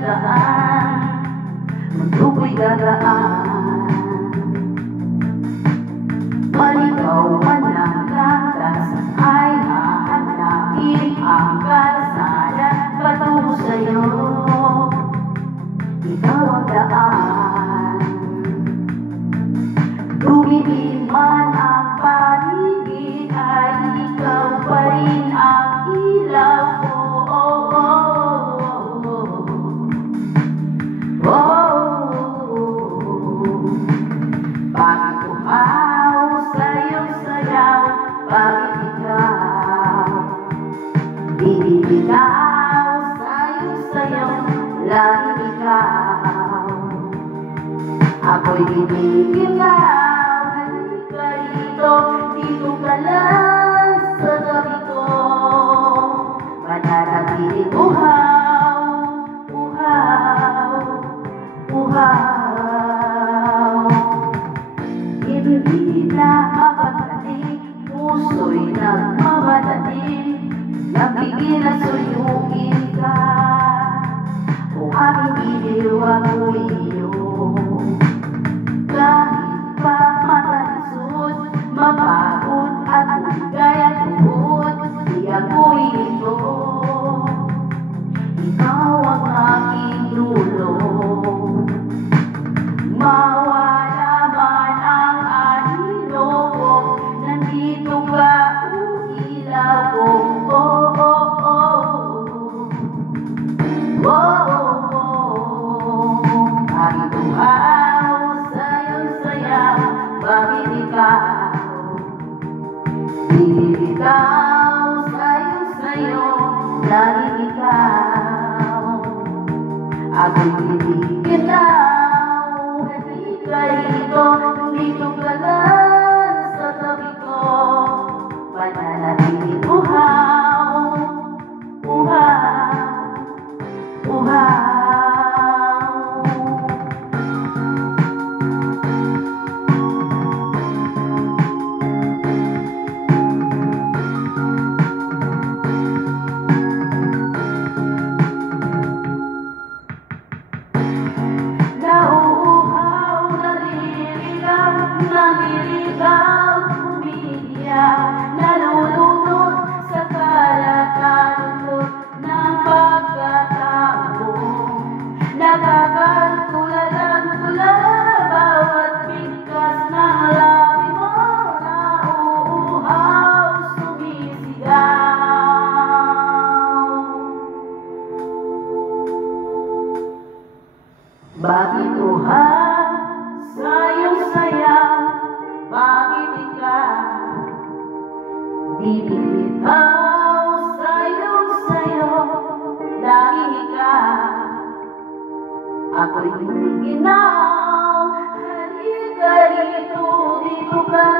gagaan, mundo ko'y gagaan. Maligaw man ang landas ay hahanapin ang kalsada patungo sa'yo. Ikaw ang daan, dumidiin man ang paligid ay ikaw pa rin ang ilaw ko. Bakit uhaw sa'yong sayaw? Bakit ikaw bibitaw sa'yong sayaw? Laging ikaw, ako'y bibitaw. Halika rito, dito ka lang sa tabi ko. Mananatiling uhaw, uhaw, uhaw. Hindi na mapagdating, puso'y nagmamadaling, nabigil at suyuin ka. Kung aking iliw ako'y iyo, kahit pa matalisod, mapagod at maligay at tuhod, di ako'y ito. Ikaw ang aking dulo. Mawala man ang anino ko, nandito ka o ilaw ko. Oh, oh, oh. Oh, oh, oh. Bakit uhaw sa'yong sayaw? Bakit ikaw bibitaw sa'yong sayo? Laging ikaw, ako'y bibitaw. Halika rito, dito ka lang sa tabi ko. Pananatiling uhaw, uhaw, uhaw. Nauuhaw, naliligaw, umiiyak, nalulunod sa kalakalot ng pagkatao. Nakakatulalang-tula bawat bigkas ng labi mo. Nauuhaw, sumisigaw. Bakit uhaw sa'yong sayaw? Bakit ikaw bibitaw sa'yong sayo? Laging ikaw, ako'y ginaw. Halika rito, dito ka